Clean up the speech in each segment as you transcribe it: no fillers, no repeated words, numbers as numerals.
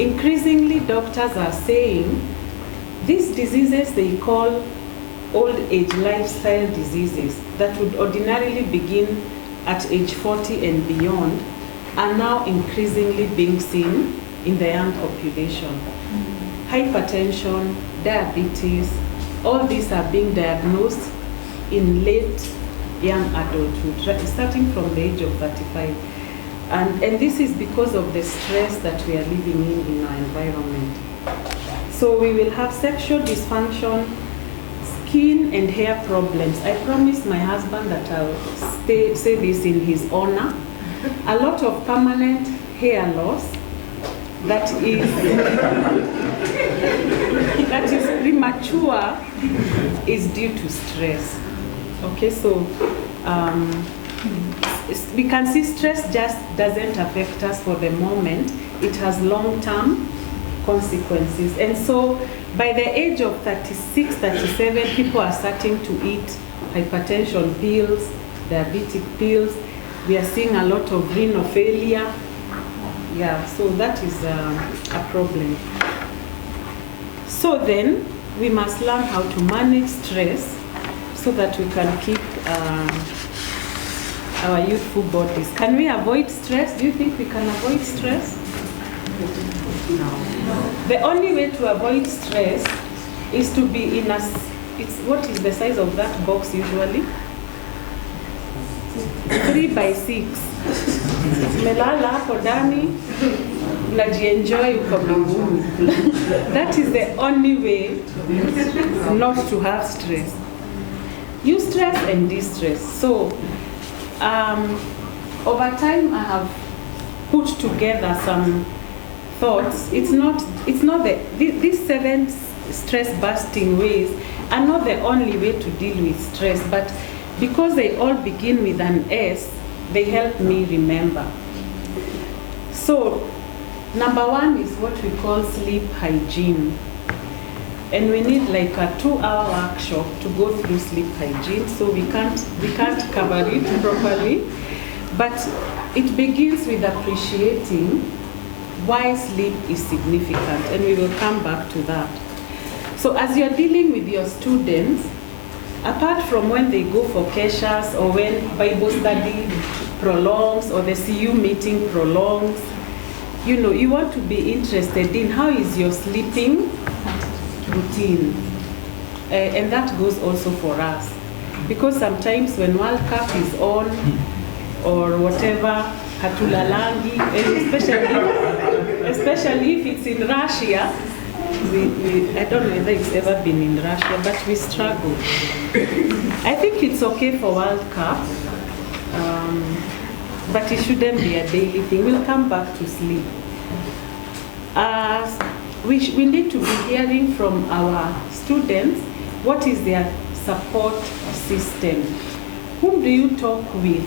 increasingly doctors are saying these diseases they call old age lifestyle diseases that would ordinarily begin at age 40 and beyond are now increasingly being seen in the young population. Hypertension, diabetes, all these are being diagnosed in late young adulthood, starting from the age of 35. And this is because of the stress that we are living in our environment. So we will have sexual dysfunction, skin and hair problems. I promised my husband that I'll say this in his honor. A lot of permanent hair loss that is premature is due to stress. Okay, so we can see stress just doesn't affect us for the moment. It has long-term consequences. And so by the age of 36, 37, people are starting to eat hypertension pills, diabetic pills. We are seeing a lot of renal failure. Yeah, so that is a problem. So then we must learn how to manage stress so that we can keep our youthful bodies. Can we avoid stress? Do you think we can avoid stress? No. The only way to avoid stress is to be in what is the size of that box usually? 3 by 6. Melala hapo ndani, unajienjoy uko mbinguni. That is the only way not to have stress. Eustress and distress. So over time I have put together some thoughts. It's not these 7 stress busting ways are not the only way to deal with stress, but because they all begin with an S, they help me remember. So number 1 is what we call sleep hygiene. And we need like a 2-hour workshop to go through sleep hygiene, so we can't cover it properly. But it begins with appreciating why sleep is significant, and we will come back to that. So as you're dealing with your students, apart from when they go for keshas or when Bible study prolongs or the CU meeting prolongs, you want to be interested in how is your sleeping routine. And that goes also for us. Because sometimes when World Cup is on or whatever, hatulalangi, especially if it's in Russia, I don't know whether it's ever been in Russia, but we struggle. I think it's okay for World Cup, but it shouldn't be a daily thing. We'll come back to sleep. We need to be hearing from our students what is their support system. Whom do you talk with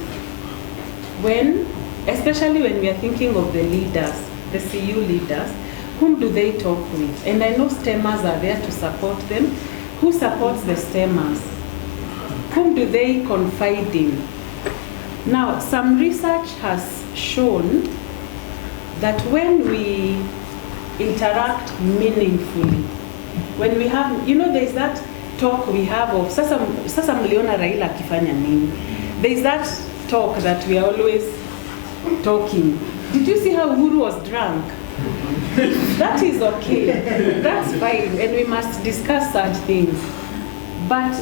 especially when we are thinking of the leaders, the CU leaders? Whom do they talk with? And I know STEMers are there to support them. Who supports the STEMers? Whom do they confide in? Now, some research has shown that when we interact meaningfully, when we have, there's that talk we have of, sasa mliona Raila akifanya nini? There's that talk that we are always talking. Did you see how Uhuru was drunk? That is okay, that's fine, and we must discuss such things. But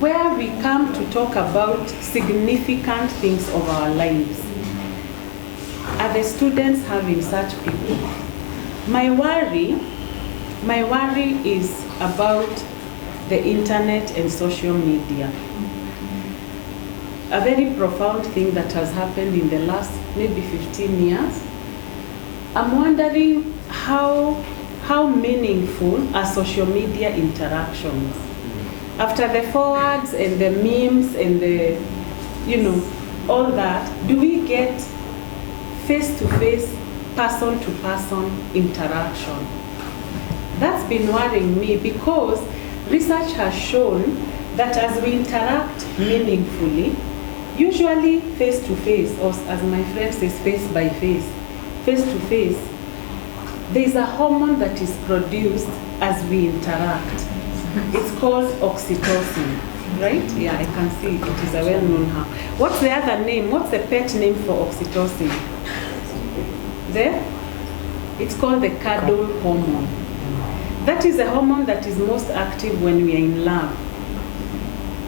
where we come to talk about significant things of our lives, are the students having such people? My worry is about the internet and social media. A very profound thing that has happened in the last maybe 15 years. I'm wondering how meaningful are social media interactions? After the forwards and the memes and the, all that, do we get face-to-face, person-to-person interaction? That's been worrying me because research has shown that as we interact meaningfully, usually face-to-face, or as my friend says, face-by-face, face-to-face, there's a hormone that is produced as we interact. It's called oxytocin, right? Yeah, I can see it is a well-known hormone. What's the other name? What's the pet name for oxytocin? There? It's called the cuddle hormone. That is a hormone that is most active when we are in love.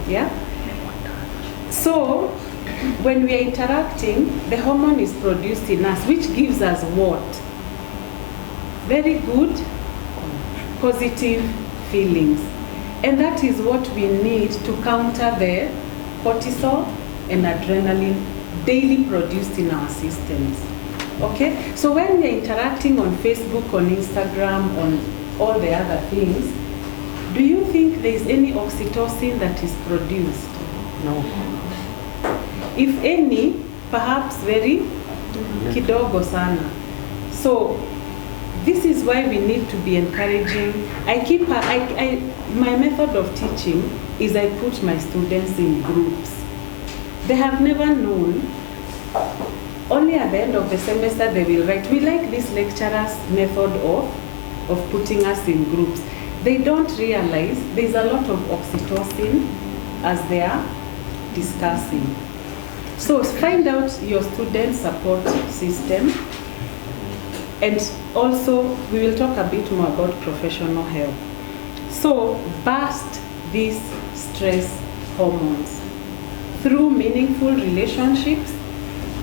Yeah? So, when we are interacting, the hormone is produced in us, which gives us what? Very good, positive feelings. And that is what we need to counter the cortisol and adrenaline daily produced in our systems. Okay? So when we're interacting on Facebook, on Instagram, on all the other things, do you think there's any oxytocin that is produced? No. If any, perhaps very kidogo sana. So this is why we need to be encouraging. My method of teaching is I put my students in groups. They have never known. Only at the end of the semester they will write. We like this lecturer's method of putting us in groups. They don't realize there's a lot of oxytocin as they are discussing. So find out your student support system. And also, we will talk a bit more about professional help. So, burst these stress hormones through meaningful relationships,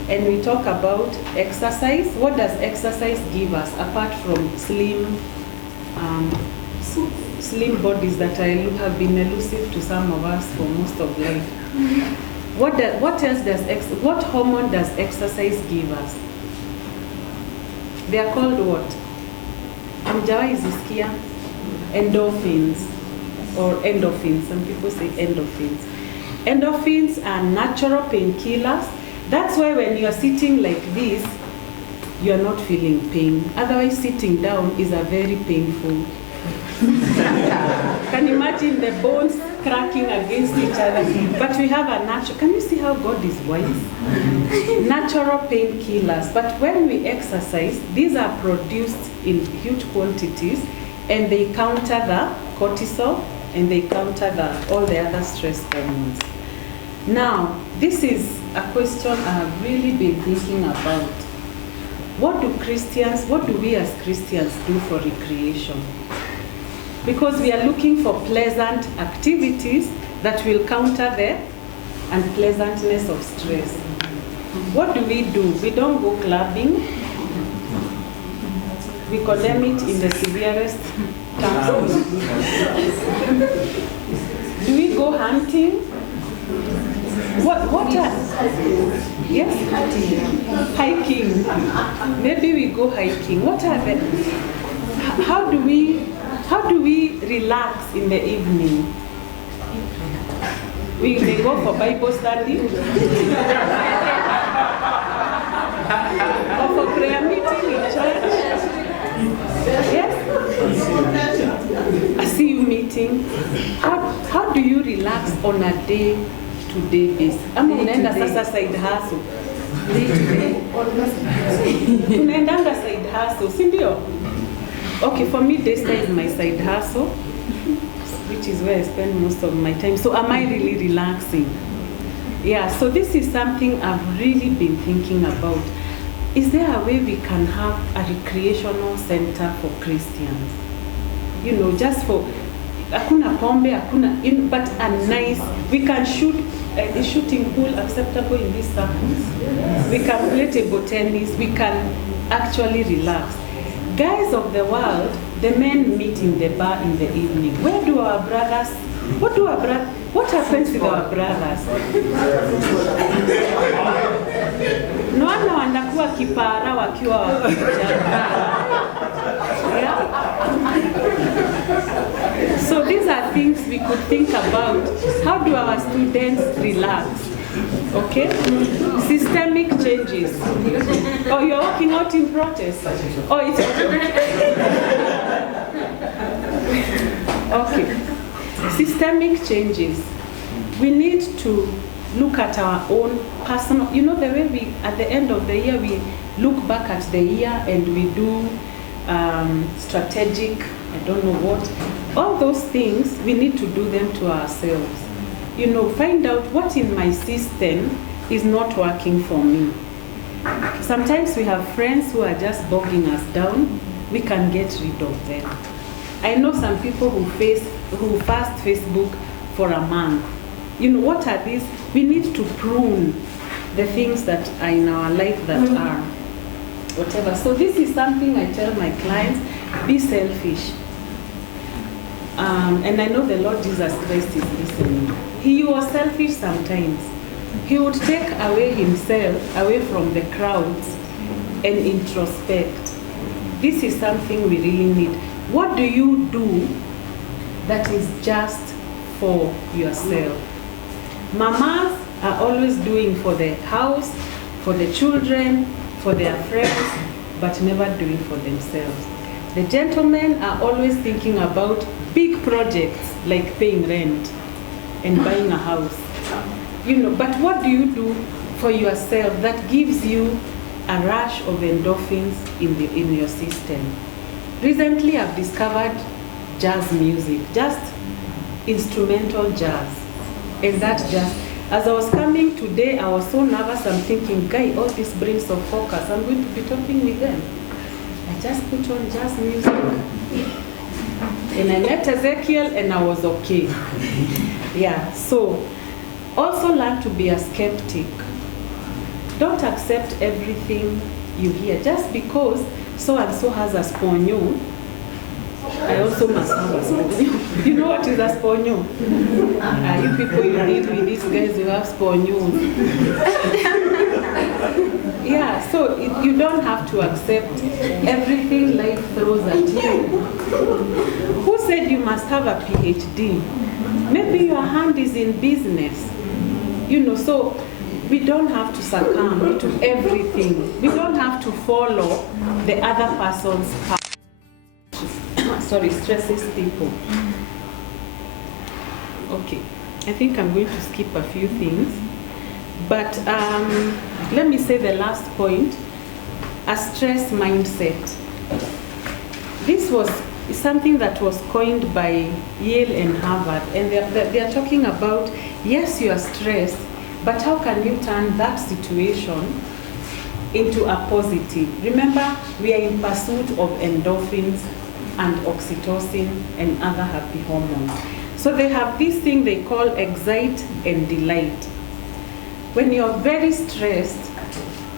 and we talk about exercise. What does exercise give us, apart from slim bodies that have been elusive to some of us for most of life? What hormone does exercise give us? They are called what? Hamjawahi zisikia? Endorphins or endorphins. Some people say endorphins. Endorphins are natural painkillers. That's why when you are sitting like this, you are not feeling pain. Otherwise, sitting down is a very painful. Can you imagine the bones cracking against each other? But we have a natural. Can you see how God is wise? Natural painkillers. But when we exercise, these are produced in huge quantities, and they counter the cortisol and they counter all the other stress hormones. Now, this is a question I have really been thinking about. What do we as Christians do for recreation? Because we are looking for pleasant activities that will counter the unpleasantness of stress. What do? We don't go clubbing. We condemn it in the severest terms. Do we go hunting? What are? Yes? Hiking. Maybe we go hiking. What are the? How do we relax in the evening? We may go for Bible study. Or for prayer meeting in church. Yes? I see you meeting. How do you relax on a day-to-day basis? Unaenda sasa side hustle. Tunaendanga side hustle, si ndio? Okay, for me, Desta is my side hustle, which is where I spend most of my time. So am I really relaxing? Yeah, so this is something I've really been thinking about. Is there a way we can have a recreational center for Christians? You know, just for, hakuna pombe, hakuna, but a nice, we can shoot, a shooting pool acceptable in these circles. We can play table tennis, we can actually relax. Guys of the world, the men meet in the bar in the evening. Where do our brothers, what happens with our brothers? Naona wanakuwa kipara wakiwa So these are things we could think about. How do our students relax? Okay? Systemic changes. Oh, you're walking out in protest? Oh, it's okay. Systemic changes. We need to look at our own personal, the way we, at the end of the year, we look back at the year and we do strategic, I don't know what. All those things, we need to do them to ourselves. You know, find out what in my system is not working for me. Sometimes we have friends who are just bogging us down. We can get rid of them. I know some people who fast Facebook for a month. You know, what are these? We need to prune the things that are in our life that are whatever. So this is something I tell my clients, be selfish. And I know the Lord Jesus Christ is listening. He was selfish sometimes. He would take away himself, away from the crowds, and introspect. This is something we really need. What do you do that is just for yourself? Mamas are always doing for the house, for the children, for their friends, but never doing for themselves. The gentlemen are always thinking about big projects like paying rent and buying a house. You know, but what do you do for yourself that gives you a rush of endorphins in your system? Recently, I've discovered jazz music, just instrumental jazz. And that just, as I was coming today, I was so nervous. I'm thinking, guy, all this brings of focus. I'm going to be talking with them. I just put on jazz music. And I met Ezekiel and I was okay. Yeah, so also learn to be a skeptic. Don't accept everything you hear. Just because so and so has a sponyo, I also must have a sponyo. You know what is a sponyo? You people, you deal with these guys who have sponyo. Yeah, so you don't have to accept everything life throws at you. Who said you must have a PhD? Maybe your hand is in business. You know, so we don't have to succumb to everything. We don't have to follow the other person's path. Stresses people. Okay, I think I'm going to skip a few things. But let me say the last point, a stress mindset. This was something that was coined by Yale and Harvard, and they are talking about, yes, you are stressed, but how can you turn that situation into a positive? Remember, we are in pursuit of endorphins and oxytocin and other happy hormones. So they have this thing they call excite and delight. When you're very stressed,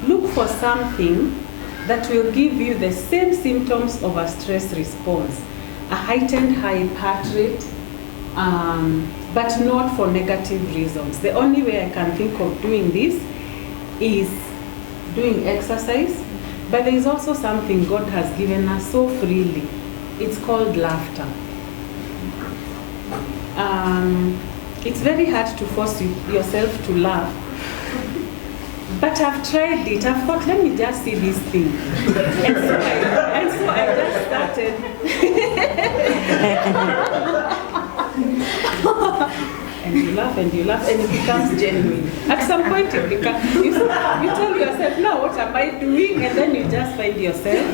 look for something that will give you the same symptoms of a stress response. A heightened high heart rate, but not for negative reasons. The only way I can think of doing this is doing exercise, but there is also something God has given us so freely. It's called laughter. It's very hard to force yourself to laugh. But I've tried it. I thought, let me just see this thing. And so I just started. And you laugh, and it becomes genuine. At some point, it becomes, you tell yourself, now what am I doing? And then you just find yourself.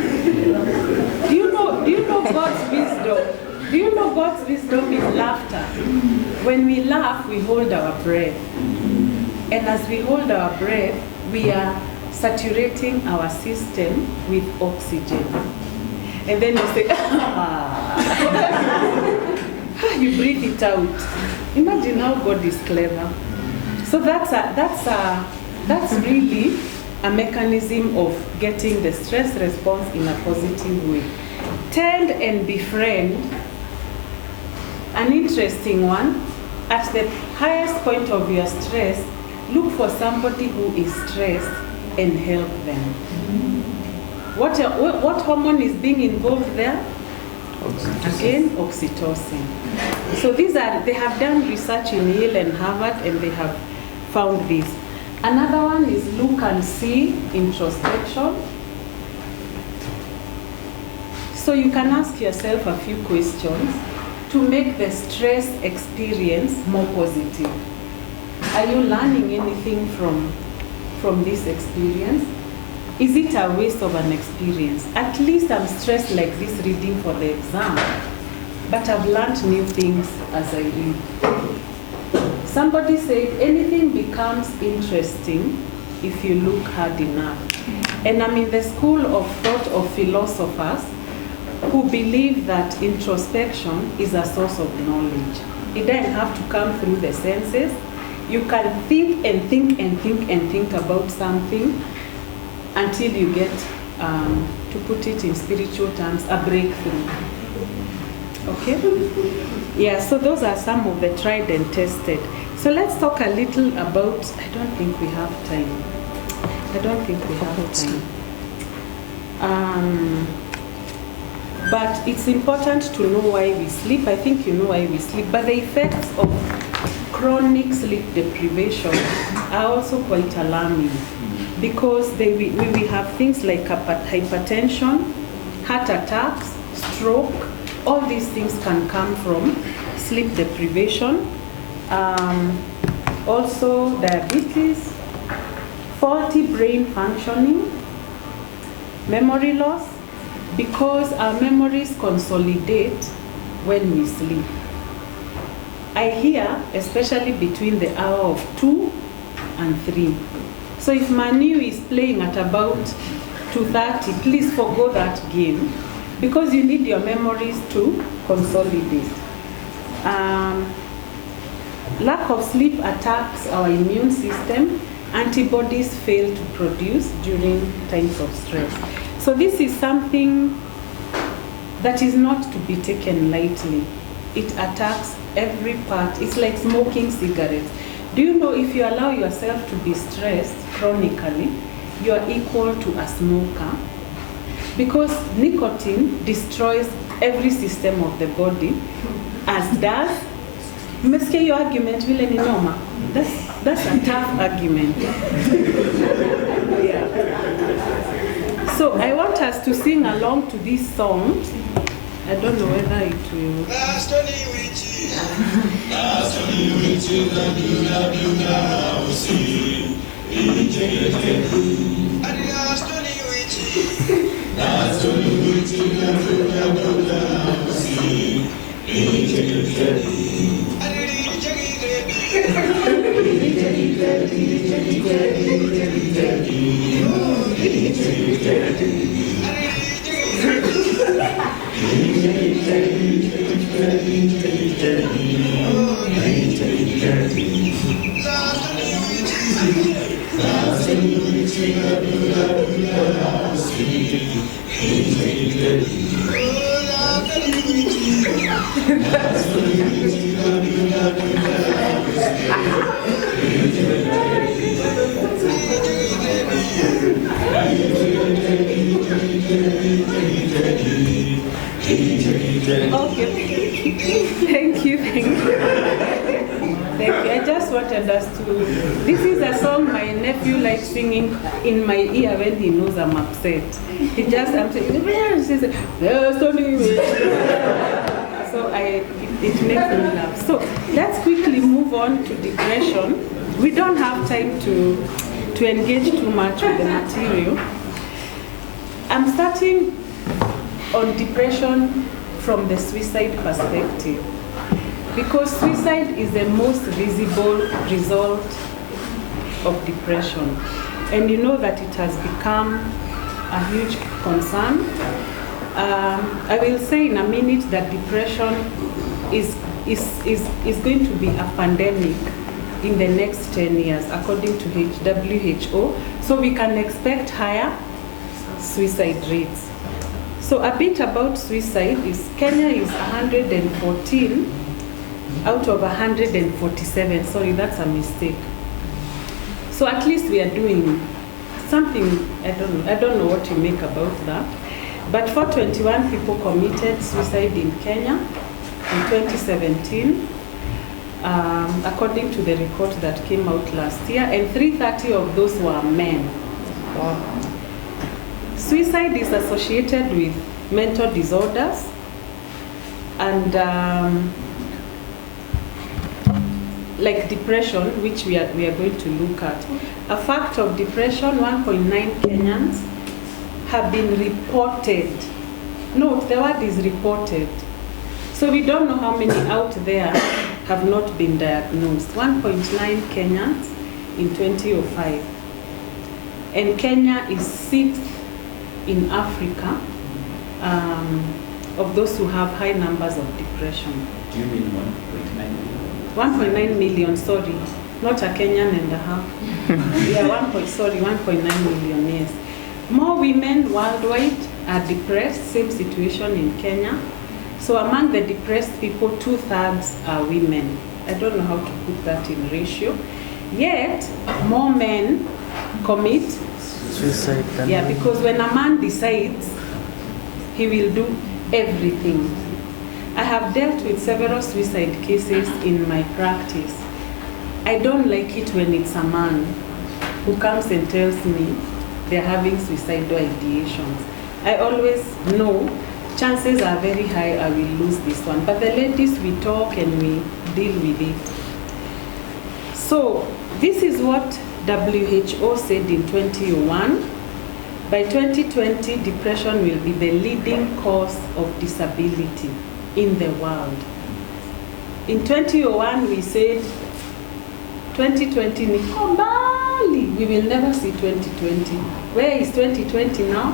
Do you know God's wisdom? Do you know God's wisdom is laughter? When we laugh, we hold our breath. And as we hold our breath, we are saturating our system with oxygen. And then you say, you breathe it out. Imagine how God is clever. So that's really a mechanism of getting the stress response in a positive way. Tend and befriend. An interesting one, at the highest point of your stress, look for somebody who is stressed and help them. What hormone is being involved there? Oxytocin. Again, oxytocin. So they have done research in Yale and Harvard, and they have found this. Another one is look and see, introspection. So you can ask yourself a few questions to make the stress experience more positive. Are you learning anything from this experience? is it a waste of an experience? At least I'm stressed like this reading for the exam, but I've learned new things as I read. Somebody said anything becomes interesting if you look hard enough. And I'm in the school of thought of philosophers who believe that introspection is a source of knowledge. It doesn't have to come through the senses. You can think and think and think and think about something until you get, to put it in spiritual terms, a breakthrough. Okay? Yeah, so those are some of the tried and tested. So let's talk a little about, I don't think we have time. But it's important to know why we sleep. I think you know why we sleep. But the effects of chronic sleep deprivation are also quite alarming, because we have things like hypertension, heart attacks, stroke. All these things can come from sleep deprivation. Also diabetes, faulty brain functioning, memory loss, because our memories consolidate when we sleep. I hear, especially between the hour of 2 and 3. So if Manu is playing at about 2:30, please forgo that game, because you need your memories to consolidate. Lack of sleep attacks our immune system. Antibodies fail to produce during times of stress. So this is something that is not to be taken lightly. It attacks every part. It's like smoking cigarettes. Do you know if you allow yourself to be stressed chronically, you are equal to a smoker? Because nicotine destroys every system of the body, as does. Umesikia hiyo argument vile ni noma? That's a tough argument. Yeah. So I want us to sing along to this song. I don't know whether it will. Okay, thank you. I just wanted us to, this is a song my nephew likes singing in my ear when he knows I'm upset. He just, I'm saying, so it makes me laugh. So let's quickly move on to depression. We don't have time to engage too much with the material. I'm starting on depression from the suicide perspective, because suicide is the most visible result of depression. And you know that it has become a huge concern. I will say in a minute that depression is going to be a pandemic in the next 10 years, according to WHO. So we can expect higher suicide rates. So a bit about suicide is Kenya is 114 out of 147. Sorry, that's a mistake. So at least we are doing something. I don't know what you make about that. But 421 people committed suicide in Kenya in 2017, according to the report that came out last year, and 330 of those were men. Wow. Suicide is associated with mental disorders, and like depression, which we are going to look at. A fact of depression, 1.9 Kenyans have been reported. Note, the word is reported. So we don't know how many out there have not been diagnosed. 1.9 Kenyans in 2005. And Kenya is 6th in Africa of those who have high numbers of depression. Do you mean 1.9 million? 1.9 million, sorry. Not a Kenyan and a half. Yeah, 1.9 million, yes. More women worldwide are depressed, same situation in Kenya. So among the depressed people, 2/3 are women. I don't know how to put that in ratio. Yet, more men commit suicide. Yeah, because when a man decides, he will do everything. I have dealt with several suicide cases in my practice. I don't like it when it's a man who comes and tells me they're having suicidal ideations. I always know chances are very high I will lose this one. But the ladies, we talk and we deal with it. So this is what WHO said in 2001. By 2020, depression will be the leading cause of disability in the world. In 2001, we said 2020 ni mbali. We will never see 2020. Where is 2020 now?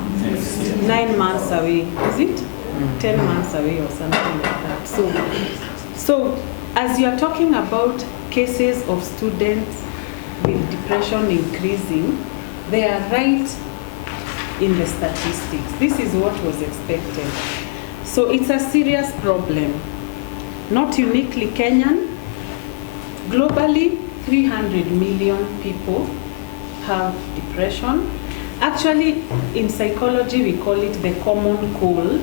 9 months away. Is it? 10 months away or something like that. So as you are talking about cases of students with depression increasing, they are right in the statistics. This is what was expected. So it's a serious problem, not uniquely Kenyan. Globally, 300 million people have depression. Actually, in psychology, we call it the common cold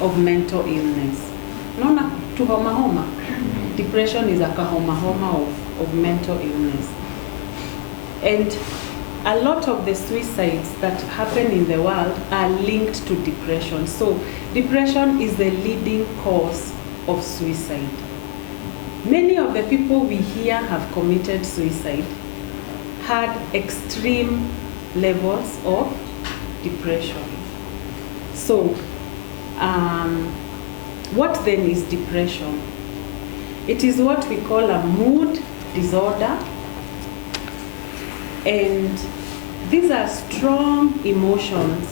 of mental illness. Nona tuhoma-homa. Depression is a kahoma-homa of mental illness. And a lot of the suicides that happen in the world are linked to depression. So depression is the leading cause of suicide. Many of the people we hear have committed suicide had extreme levels of depression. So what then is depression? It is what we call a mood disorder. And these are strong emotions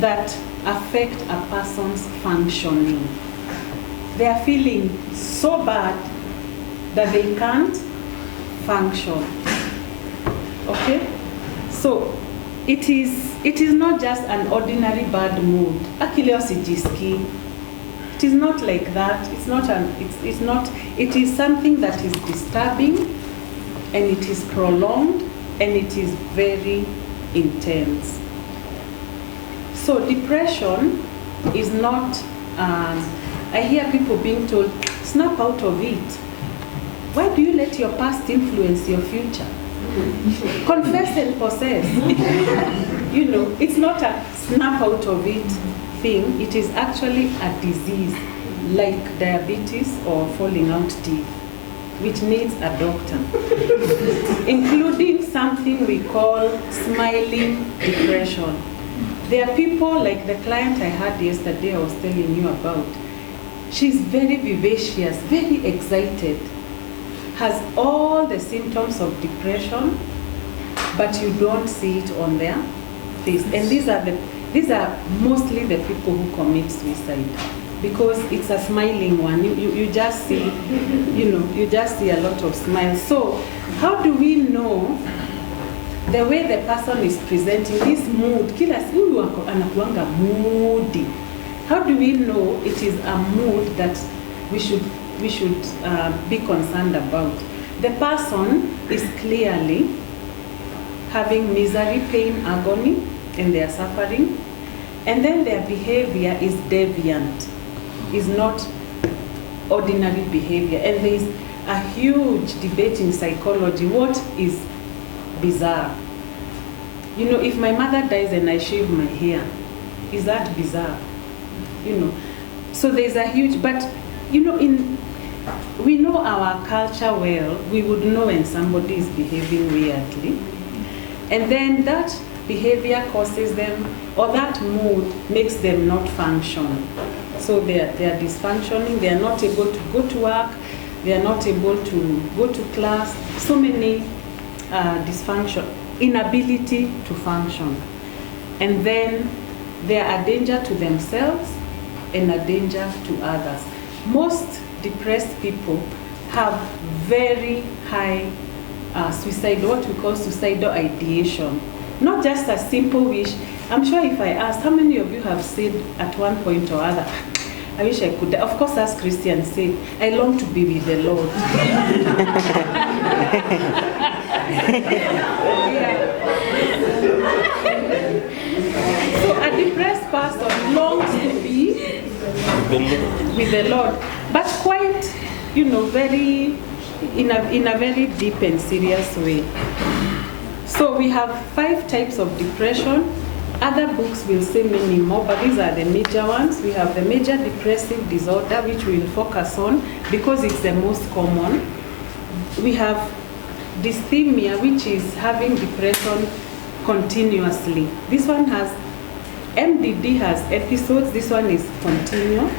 that affect a person's functioning. They are feeling so bad that they can't function. Okay? So it is not just an ordinary bad mood. It is not like that. It is something that is disturbing, and it is prolonged, and it is very intense. So depression is not, I hear people being told, snap out of it. Why do you let your past influence your future? Confess and possess. It's not a snap out of it thing. It is actually a disease like diabetes or falling out teeth, which needs a doctor, including something we call smiling depression. There are people like the client I had yesterday I was telling you about. She's very vivacious, very excited, has all the symptoms of depression, but you don't see it on their face. And these are mostly the people who commit suicide, because it's a smiling one. You just see, you just see a lot of smiles. So how do we know the way the person is presenting this mood? Kila siku anakuanga moody. How do we know it is a mood that we should be concerned about? The person is clearly having misery, pain, agony, and they are suffering. And then their behavior is deviant, is not ordinary behavior. And there is a huge debate in psychology. What is bizarre? If my mother dies and I shave my hair, is that bizarre? So there's a huge, but in we know our culture well. We would know when somebody is behaving weirdly. And then that behavior causes them, or that mood makes them not function. So they are dysfunctioning, they are not able to go to work, they are not able to go to class. So many dysfunction, inability to function. And then they are a danger to themselves and a danger to others. Most depressed people have very high what we call suicidal ideation. Not just a simple wish. I'm sure if I asked, how many of you have said at one point or other, I wish I could. Of course, as Christians say, I long to be with the Lord. So a depressed person longs to be with the Lord, but quite, very in a very deep and serious way. So we have 5 types of depression. Other books will say many more, but these are the major ones. We have the major depressive disorder, which we will focus on because it's the most common. We have dysthymia, which is having depression continuously. This one has, MDD has episodes, this one is continual.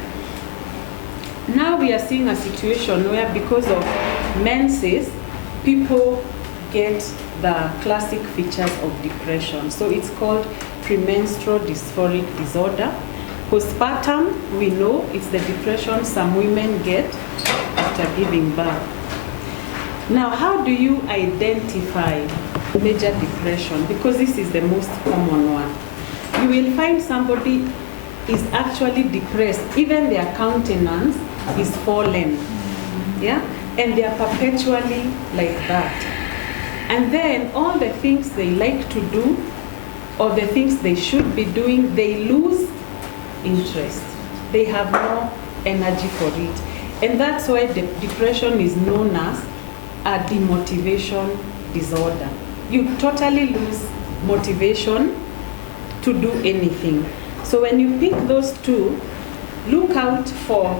Now we are seeing a situation where because of menses, people get the classic features of depression. So it's called premenstrual dysphoric disorder. Postpartum, we know it's the depression some women get after giving birth. Now, how do you identify major depression? Because this is the most common one. You will find somebody is actually depressed, even their countenance is fallen, yeah? And they are perpetually like that. And then all the things they like to do or the things they should be doing, they lose interest. They have no energy for it. And that's why the depression is known as a demotivation disorder. You totally lose motivation to do anything. So when you pick those 2, look out for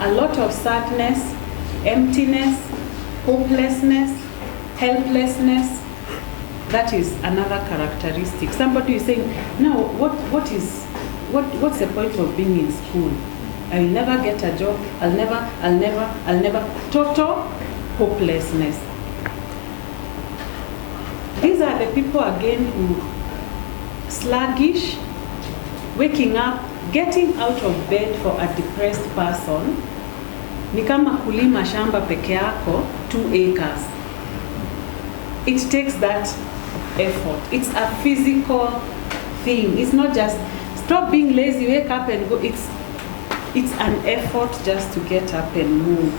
a lot of sadness, emptiness, hopelessness, helplessness. That is another characteristic. Somebody is saying, now what's the point of being in school? I will never get a job, I'll never. Total hopelessness. These are the people again who sluggish, waking up, getting out of bed for a depressed person. Ni kama kulima shamba peke yako, 2 acres. It takes that effort. It's a physical thing. It's not just stop being lazy, wake up and go. It's an effort just to get up and move.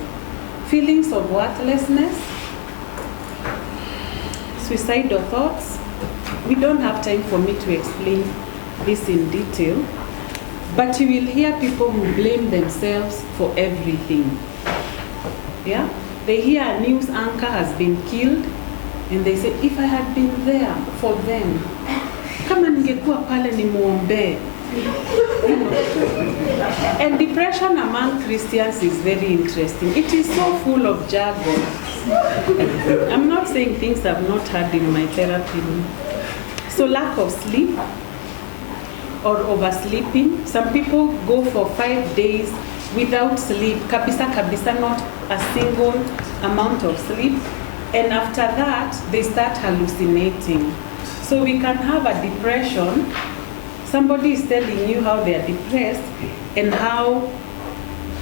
Feelings of worthlessness, suicidal thoughts. We don't have time for me to explain this in detail, but you will hear people who blame themselves for everything. Yeah? They hear a news anchor has been killed, and they say, if I had been there for them, kama ningekuwa pale nimuombe. And depression among Christians is very interesting. It is so full of jargon. I'm not saying things I've not had in my therapy. So lack of sleep or oversleeping. Some people go for 5 days without sleep. Kabisa, not a single amount of sleep. And after that, they start hallucinating. So we can have a depression. Somebody is telling you how they are depressed and how,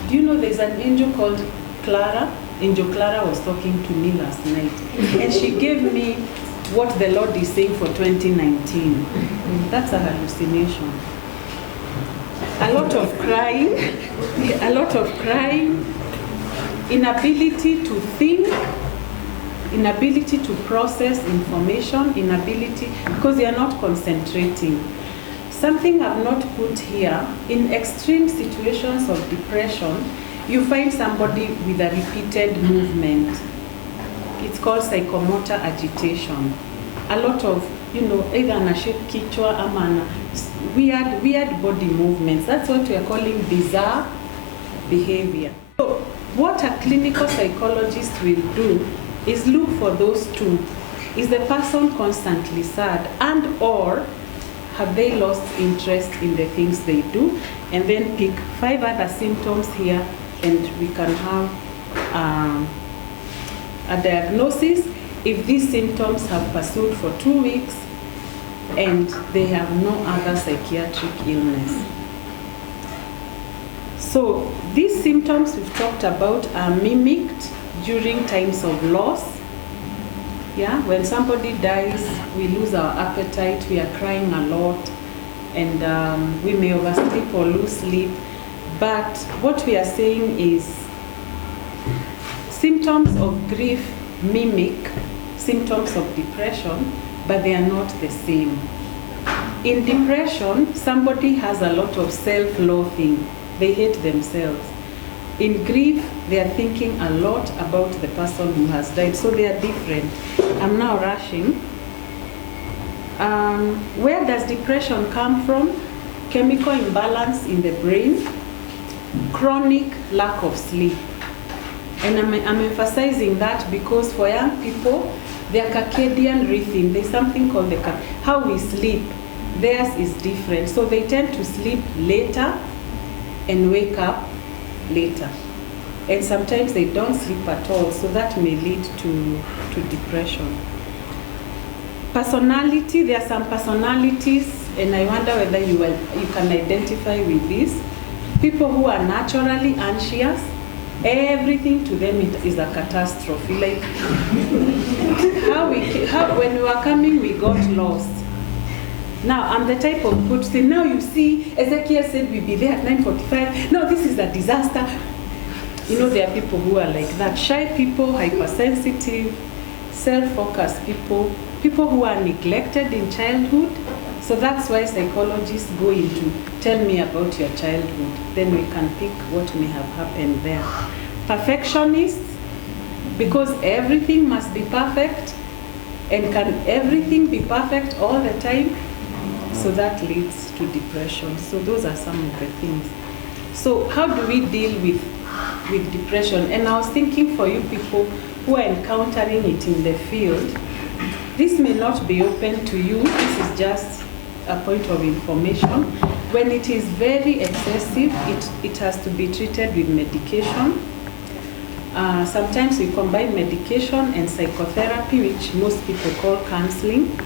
do you know there's an angel called Clara? Angel Clara was talking to me last night. And she gave me what the Lord is saying for 2019. That's a hallucination. A lot of crying, inability to think, inability to process information, inability, because you are not concentrating. Something I've not put here, in extreme situations of depression, you find somebody with a repeated movement. It's called psychomotor agitation. A lot of, either anashake kichwa ama weird body movements. That's what we are calling bizarre behavior. So what a clinical psychologist will do is look for those two. Is the person constantly sad, and or have they lost interest in the things they do? And then pick 5 other symptoms here, and we can have a diagnosis. If these symptoms have pursued for 2 weeks and they have no other psychiatric illness. So these symptoms we've talked about are mimicked during times of loss. Yeah, when somebody dies, we lose our appetite, we are crying a lot, and we may oversleep or lose sleep. But what we are saying is symptoms of grief mimic symptoms of depression, but they are not the same. In depression, somebody has a lot of self-loathing. They hate themselves. In grief, they are thinking a lot about the person who has died, so they are different. I'm now rushing. Where does depression come from? Chemical imbalance in the brain, chronic lack of sleep. And I'm emphasizing that because for young people, their circadian rhythm, there's something called how we sleep, theirs is different. So they tend to sleep later and wake up later. And sometimes they don't sleep at all, so that may lead to depression. Personality, there are some personalities, and I wonder whether you can identify with this. People who are naturally anxious, everything to them is a catastrophe. Like when we were coming, we got lost. Now I'm the type of good to say, now you see, Ezekiel said we'll be there at 9:45. No, this is a disaster. You know, there are people who are like that. Shy people, hypersensitive, self-focused people, people who are neglected in childhood. So that's why psychologists go into, tell me about your childhood. Then we can pick what may have happened there. Perfectionists, because everything must be perfect. And can everything be perfect all the time? So that leads to depression. So those are some of the things. So how do we deal with depression? And I was thinking for you people who are encountering it in the field, this may not be open to you. This is just a point of information. When it is very excessive, it has to be treated with medication. Sometimes we combine medication and psychotherapy, which most people call counseling.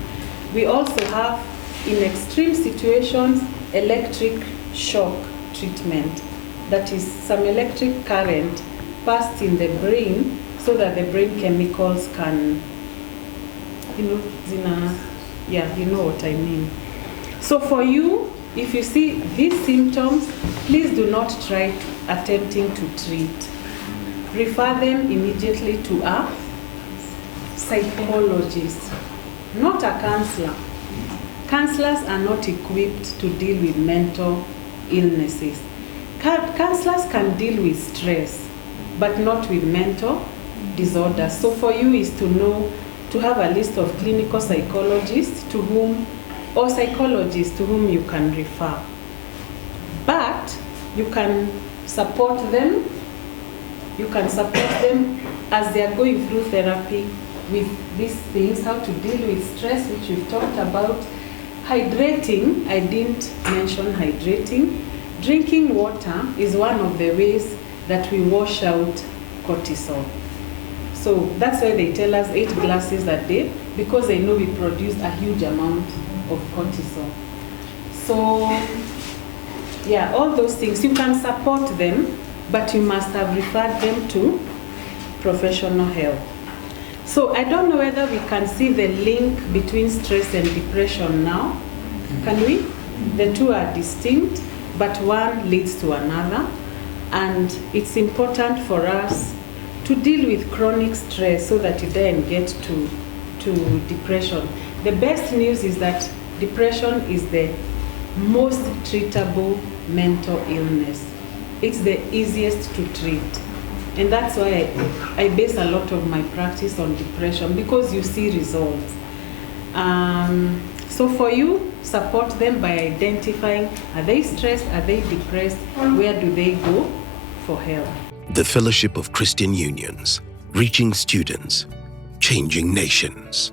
We also have, in extreme situations, electric shock treatment. That is some electric current passed in the brain so that the brain chemicals can, you know what I mean. So for you, if you see these symptoms, please do not try attempting to treat. Refer them immediately to a psychologist, not a counselor. Counselors are not equipped to deal with mental illnesses. Counselors can deal with stress, but not with mental disorders. So for you is to know, to have a list of clinical psychologists to whom, or psychologists to whom you can refer. But you can support them. You can support them as they are going through therapy with these things, how to deal with stress, which we've talked about. Hydrating, I didn't mention hydrating. Drinking water is one of the ways that we wash out cortisol. So that's why they tell us 8 glasses a day, because they know we produce a huge amount of cortisol. So yeah, all those things, you can support them, but you must have referred them to professional help. So I don't know whether we can see the link between stress and depression now. Can we? The two are distinct, but one leads to another. And it's important for us to deal with chronic stress so that you then get to depression. The best news is that depression is the most treatable mental illness. It's the easiest to treat. And that's why I base a lot of my practice on depression, because you see results. So for you, support them by identifying, are they stressed, are they depressed, where do they go for help? The Fellowship of Christian Unions, reaching students, changing nations.